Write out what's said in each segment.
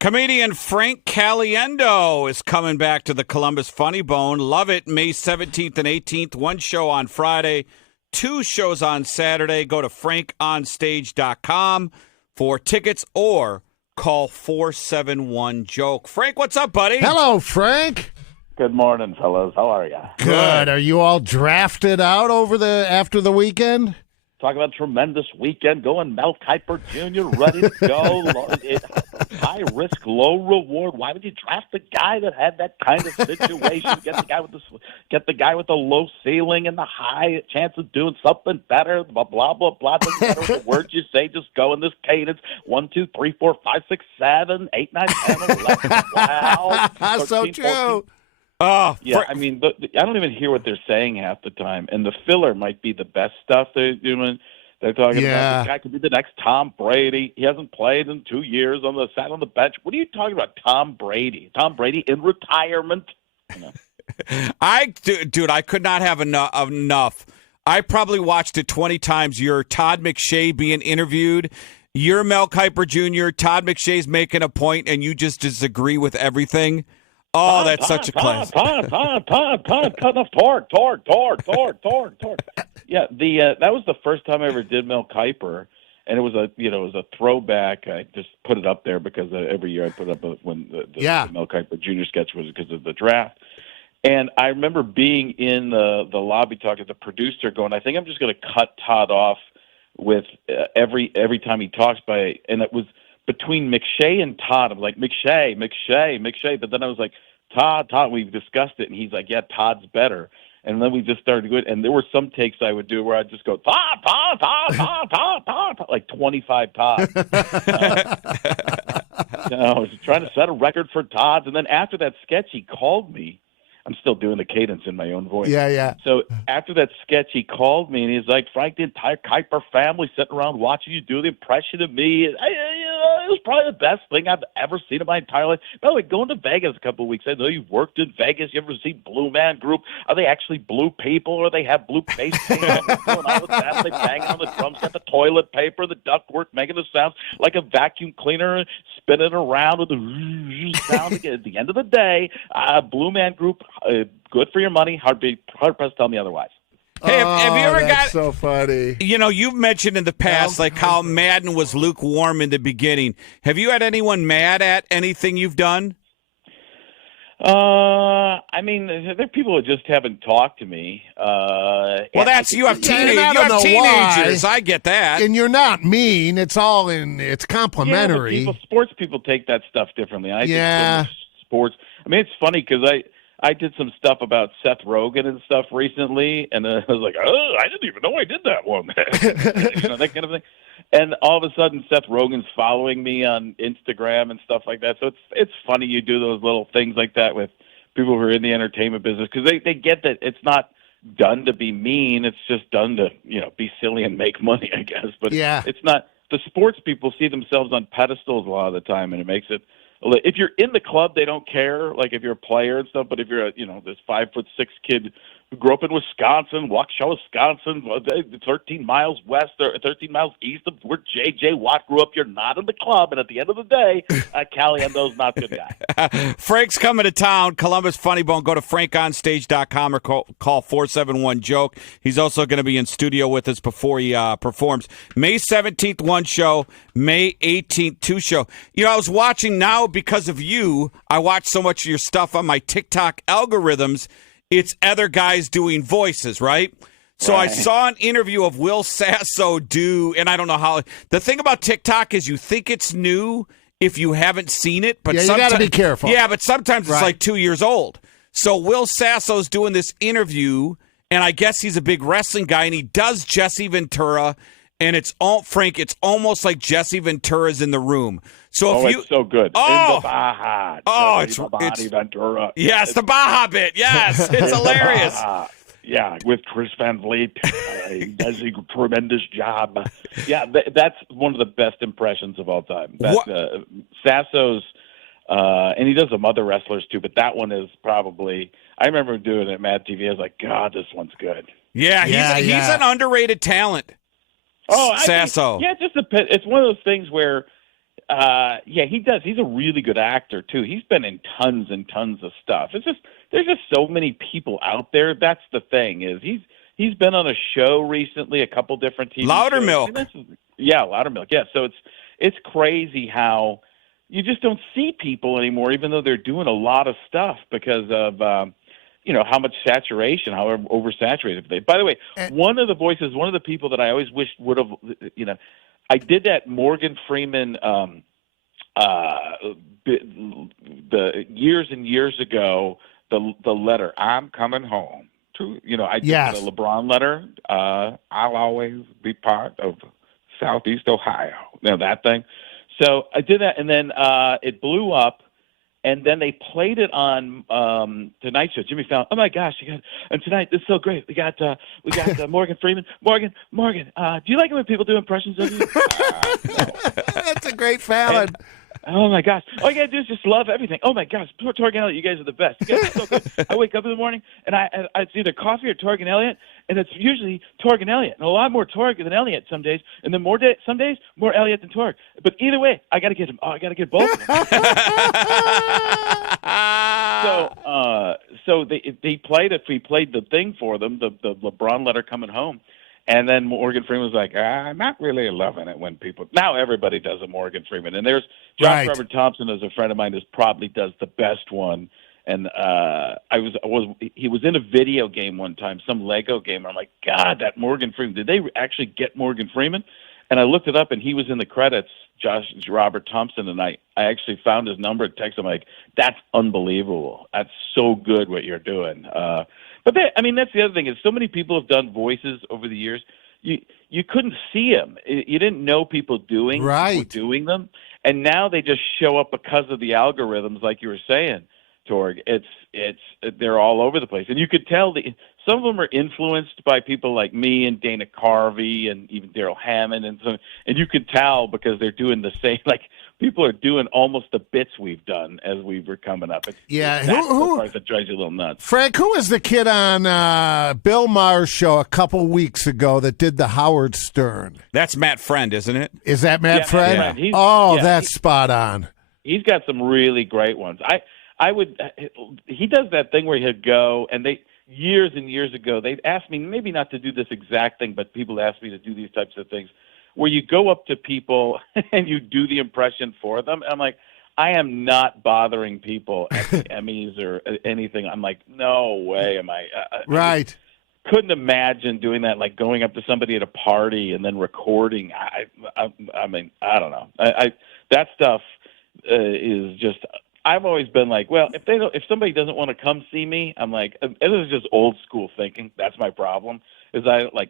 Comedian Frank Caliendo is coming back to the Columbus Funny Bone. Love it. May 17th and 18th. One show on Friday, two shows on Saturday. Go to frankonstage.com for tickets or call 471-JOKE. Frank, what's up, buddy? Hello, Frank. Good morning, fellas. How are you? Good. Are you all drafted out after the weekend? Talk about a tremendous weekend. Going Mel Kiper Jr. ready to go. High risk, low reward. Why would you draft the guy that had that kind of situation? Get the guy with the low ceiling and the high chance of doing something better. Blah blah blah blah. Doesn't matter what the words you say. Just go in this cadence. 1, 2, 3, 4, 5, 6, 7, 8, 9, 10, 11, 12. 13, So true. 14. Yeah, I mean, I don't even hear what they're saying half the time, and the filler might be the best stuff they're doing. They're talking about this guy could be the next Tom Brady. He hasn't played in 2 years. Sat on the bench. What are you talking about, Tom Brady? Tom Brady in retirement? You know. Dude, I could not have enough. I probably watched it 20 times. You're Todd McShay being interviewed. You're Mel Kiper Jr. Todd McShay's making a point, and you just disagree with everything. Oh, that's such a class. Todd, cut off Torg. Yeah, that was the first time I ever did Mel Kiper, and it was a throwback. I just put it up there because every year I put it up when the Mel Kiper Jr. sketch was because of the draft. And I remember being in the lobby talking to the producer, going, "I think I'm just going to cut Todd off with every time he talks and it was between McShay and Todd. I'm like, McShay. But then I was like, Todd, we've discussed it. And he's like, yeah, Todd's better. And then we just started doing it. And there were some takes I would do where I'd just go, Todd, like 25 Todds. I was trying to set a record for Todds. And then after that sketch, he called me. I'm still doing the cadence in my own voice. Yeah. So after that sketch, he called me, and he's like, Frank, the entire Kiper family sitting around watching you do the impression of me. It was probably the best thing I've ever seen in my entire life. By the way, going to Vegas a couple of weeks, I know you've worked in Vegas. You ever seen Blue Man Group? Are they actually blue people, or they have blue face paint? What's going on with that? They banging on the drums, got the toilet paper, the ductwork, making the sounds like a vacuum cleaner, spinning around with the sound. At the end of the day, Blue Man Group, good for your money. Hard pressed to tell me otherwise. Hey, have you ever got so funny? You know, you've mentioned in the past like how Madden was lukewarm in the beginning. Have you had anyone mad at anything you've done? I mean, there are people who just haven't talked to me. Well, you have teenagers. I get that. And you're not mean. It's complimentary. Yeah, sports people take that stuff differently. I think so much sports. I mean, it's funny because I did some stuff about Seth Rogen and stuff recently, and I was like, oh, I didn't even know I did that one. That kind of thing. And all of a sudden, Seth Rogen's following me on Instagram and stuff like that. So it's funny you do those little things like that with people who are in the entertainment business because they get that it's not done to be mean. It's just done to be silly and make money, I guess. But it's not. The sports people see themselves on pedestals a lot of the time, and it makes it. If you're in the club, they don't care, like if you're a player and stuff. But if you're this 5'6" kid who grew up in Wisconsin, Waukesha, Wisconsin, 13 miles west or 13 miles east of where J.J. Watt grew up, you're not in the club. And at the end of the day, Caliendo's not the good guy. Frank's coming to town, Columbus Funny Bone. Go to frankonstage.com or call 471-JOKE. He's also going to be in studio with us before he performs. May 17th, one show. May 18th, two show. I was watching now because of you. I watch so much of your stuff on my TikTok algorithms. It's other guys doing voices, right? So I saw an interview of Will Sasso and I don't know how. The thing about TikTok is you think it's new if you haven't seen it. But you got to be careful. Yeah, but sometimes it's like 2 years old. So Will Sasso's doing this interview, and I guess he's a big wrestling guy, and he does Jesse Ventura. And it's almost like Jesse Ventura's in the room. So it's so good. Oh, in the Baja. It's Ventura. Yes, the Baja bit. Yes, it's hilarious. Yeah, with Chris Van Vliet. He does a tremendous job. Yeah, that's one of the best impressions of all time. Sasso's, and he does some other wrestlers too, but that one is probably. I remember doing it at Mad TV. I was like, God, this one's good. Yeah, he's an underrated talent. Oh, Sasso. It's one of those things where yeah, he does. He's a really good actor too. He's been in tons and tons of stuff. It's just there's just so many people out there. That's the thing is he's been on a show recently, a couple different TV shows. Loudermilk. Yeah, Loudermilk. Yeah, so it's crazy how you just don't see people anymore, even though they're doing a lot of stuff because of how much saturation, how oversaturated they. By the way, one of the people that I always wished would have, I did that Morgan Freeman the years and years ago. The letter, I'm coming home. I did the LeBron letter. I'll always be part of Southeast Ohio. That thing. So I did that, and then it blew up. And then they played it on Tonight Show. Jimmy Fallon. Oh my gosh! And tonight this is so great. We got Morgan Freeman. Morgan. Do you like it when people do impressions of you? That's a great Fallon. Oh my gosh! All you gotta do is just love everything. Oh my gosh, Torg Elliott, you guys are the best. You guys are so good. I wake up in the morning and it's either coffee or Torg Elliott, and it's usually Torg Elliott, and a lot more Torg than Elliott some days, and then some days more Elliott than Torg. But either way, I gotta get him. Oh, I gotta get both of them. So they played it. We played the thing for them, the LeBron letter coming home. And then Morgan Freeman was like, I'm not really loving it when people – now everybody does a Morgan Freeman. And there's Josh Robert Thompson, as a friend of mine, probably does the best one. And he was in a video game one time, some Lego game. And I'm like, God, that Morgan Freeman. Did they actually get Morgan Freeman? And I looked it up, and he was in the credits, Josh Robert Thompson. And I actually found his number and texted him like, that's unbelievable. That's so good what you're doing. But that's the other thing is so many people have done voices over the years. You couldn't see them. You didn't know people doing them, and now they just show up because of the algorithms, like you were saying, Torg. They're all over the place, and you could tell some of them are influenced by people like me and Dana Carvey and even Daryl Hammond, and you could tell because they're doing the same. Like people are doing almost the bits we've done as we were coming up. That's the part that drives you a little nuts. Frank, who was the kid on Bill Maher's show a couple weeks ago that did the Howard Stern? That's Matt Friend, isn't it? Is that Matt Friend? Yeah. That's spot on. He's got some really great ones. He does that thing where he'd go, and years and years ago, they'd asked me maybe not to do this exact thing, but people asked me to do these types of things where you go up to people and you do the impression for them. And I'm like, I am not bothering people at the Emmys or anything. I'm like, no way am I. Right. I couldn't imagine doing that, like going up to somebody at a party and then recording. I mean, I don't know. That stuff is just. I've always been like, well, if somebody doesn't want to come see me, I'm like, this is just old school thinking. That's my problem. Is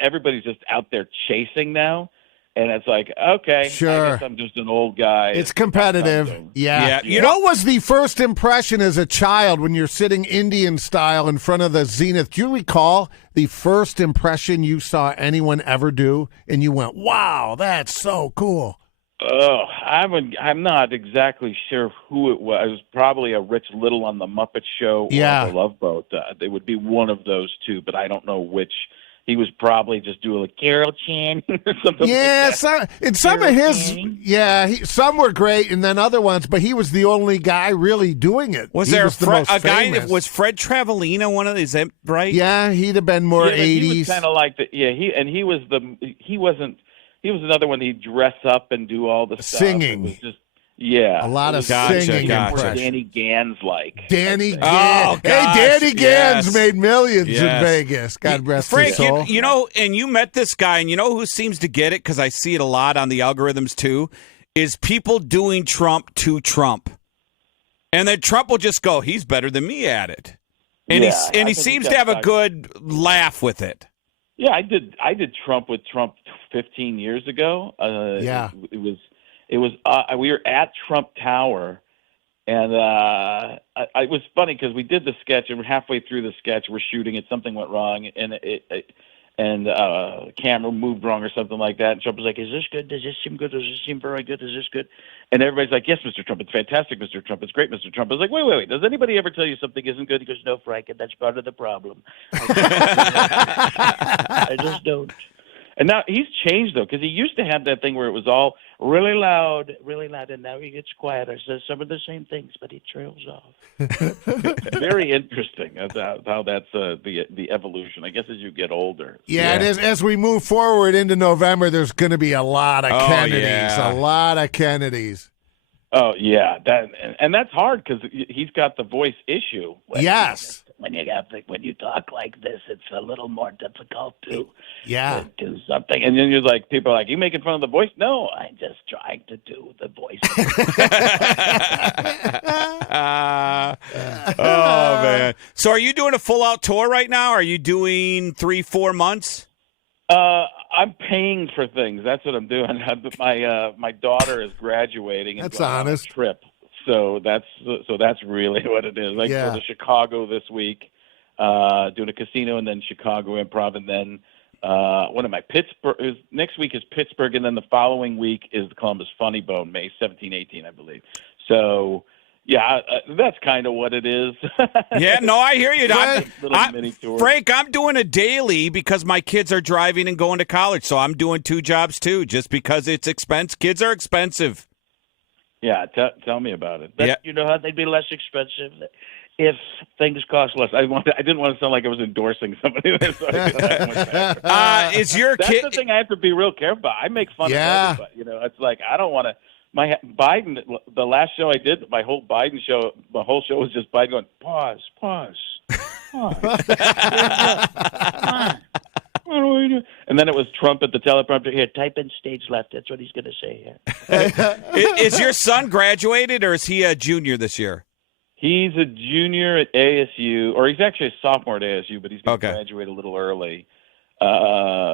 everybody's just out there chasing now, and it's like, okay, sure. I guess I'm just an old guy. It's competitive. Yeah. What was the first impression as a child when you're sitting Indian style in front of the Zenith? Do you recall the first impression you saw anyone ever do, and you went, "Wow, that's so cool"? Oh, I'm not exactly sure who it was. It was probably a Rich Little on the Muppet Show or the Love Boat. It would be one of those two, but I don't know which. He was probably just doing like Carol Channing or something like that. Some of his, some were great, and then other ones, but he was the only guy really doing it. Was there a guy that was Fred Travellina one of these, right? Yeah, he'd have been more 80s. He was kind of like he was another one he'd dress up and do all the stuff. Singing. It was just, a lot of singing. Danny Gans like. Danny Gans. Danny Gans made millions in Vegas. God rest his soul. Frank, and you met this guy, and you know who seems to get it, because I see it a lot on the algorithms too, is people doing Trump to Trump. And then Trump will just go, he's better than me at it. And he seems to have a good laugh with it. Yeah, I did Trump with Trump 15 years ago. It was we were at Trump Tower, and it was funny because we did the sketch, and we're halfway through the sketch, we're shooting it, something went wrong, and camera moved wrong or something like that. And Trump was like, "Is this good? Does this seem good? Does this seem very good? Is this good?" And everybody's like, "Yes, Mr. Trump, it's fantastic, Mr. Trump, it's great, Mr. Trump." I was like, wait. Does anybody ever tell you something isn't good? He goes, "No, Frank, and that's part of the problem." I just don't. And now he's changed, though, because he used to have that thing where it was all really loud, and now he gets quieter, says some of the same things, but he trails off. Very interesting how that's the evolution, I guess, as you get older. Yeah, and as we move forward into November, there's going to be a lot of Kennedys, a lot of Kennedys. Oh, yeah, and that's hard because he's got the voice issue. Yes. When you talk like this, it's a little more difficult to do something. And then you're like, people are like, you making fun of the voice? No, I'm just trying to do the voice. Oh, man. So are you doing a full-out tour right now? Are you doing 3-4 months? I'm paying for things. That's what I'm doing. My daughter is graduating and That's going honest. on a trip. So that's really what it is. Like go to Chicago this week, doing a casino, and then Chicago Improv, and then one of my Pittsburgh. Next week is Pittsburgh, and then the following week is the Columbus Funny Bone, May 17, 18, I believe. So. Yeah, that's kind of what it is. Yeah, no, I hear you. Mini tour. Frank, I'm doing a daily because my kids are driving and going to college, so I'm doing 2 jobs too, just because it's expensive. Kids are expensive. Yeah, tell me about it. You know how they'd be less expensive if things cost less. I didn't want to sound like I was endorsing somebody. Is your kid? That's the thing I have to be real careful about. I make fun of everybody. You know, it's like I don't want to. My Biden, the last show I did, my whole Biden show, the whole show was just Biden going, pause. And then it was Trump at the teleprompter. Here, type in stage left. That's what he's going to say here. Is your son graduated, or is he a junior this year? He's a junior at ASU, or he's actually a sophomore at ASU, but he's going to graduate a little early.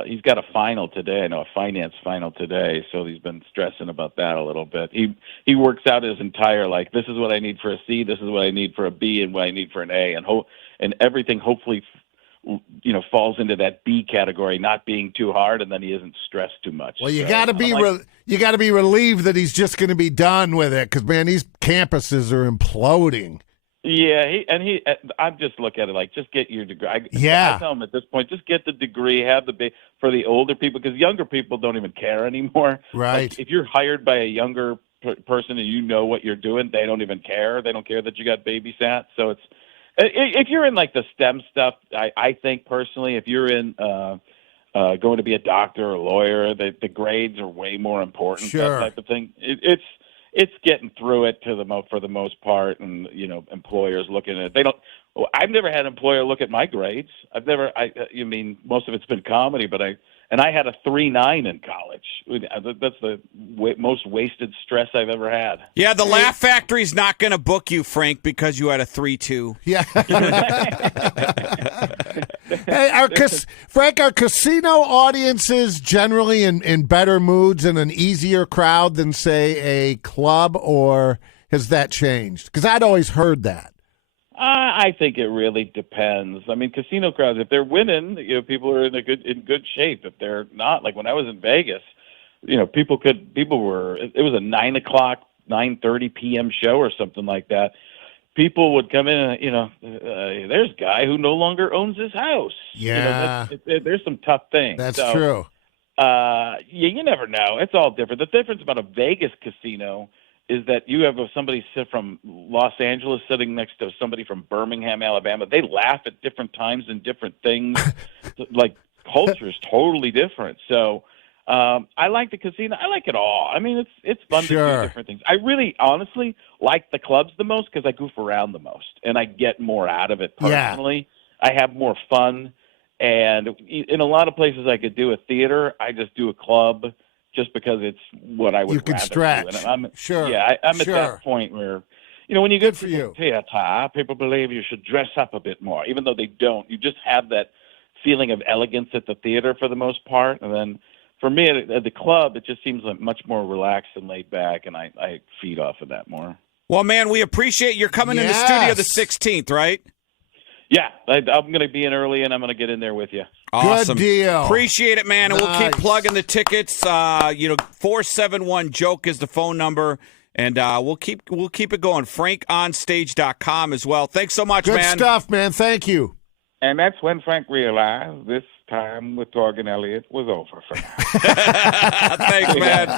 He's got a final today. I know, a finance final today, so he's been stressing about that a little bit. He works out his entire, like, this is what I need for a C, this is what I need for a B, and what I need for an A, and everything hopefully, you know, falls into that B category, not being too hard, and then he isn't stressed too much. Well, you got to be you got to be relieved that he's just going to be done with it, because man, these campuses are imploding. Yeah, I just look at it like, just get your degree. I tell him at this point, just get the degree, have for the older people, because younger people don't even care anymore. Right. Like, if you're hired by a younger person and you know what you're doing, they don't even care. They don't care that you got babysat. So if you're in like the STEM stuff, I think personally, if you're in going to be a doctor or a lawyer, the grades are way more important. Sure. That type of thing. It's getting through it for the most part, and you know, employers looking at it. They don't. I've never had an employer look at my grades. You mean most of it's been comedy, but I had a 3.9 in college. That's the most wasted stress I've ever had. Yeah, the Laugh Factory's not going to book you, Frank, because you had a 3.2. Yeah. Hey, Frank, are casino audiences generally in better moods and an easier crowd than, say, a club, or has that changed? Because I'd always heard that. I think it really depends. I mean, casino crowds, if they're winning, you know, people are in good shape. If they're not, like when I was in Vegas, you know, it was a 9:30 p.m. show or something like that. People would come in and, you know, there's a guy who no longer owns his house. Yeah. You know, there's some tough things. That's true. You never know. It's all different. The difference about a Vegas casino is that you have somebody sit from Los Angeles sitting next to somebody from Birmingham, Alabama. They laugh at different times and different things. Like, culture is totally different. So I like the casino. I like it all. I mean, it's fun to do different things. I really, honestly, like the clubs the most because I goof around the most, and I get more out of it personally. Yeah. I have more fun. And in a lot of places I could do a theater, I just do a club just because it's what I would you could stretch. Do. And I'm at that point where, you know, when you go to theater, people believe you should dress up a bit more, even though they don't. You just have that feeling of elegance at the theater for the most part. And then for me at the club, it just seems like much more relaxed and laid back, and I feed off of that more. Well, man, we appreciate your coming in the studio the 16th, right? Yeah, I'm going to be in early, and I'm going to get in there with you. Awesome. Good deal. Appreciate it, man. And we'll keep plugging the tickets. 471-JOKE is the phone number, and we'll keep it going. FrankOnStage.com as well. Thanks so much, man. Good stuff, man. Thank you. And that's when Frank realized this time with Torg Elliott was over for now. Thanks, man.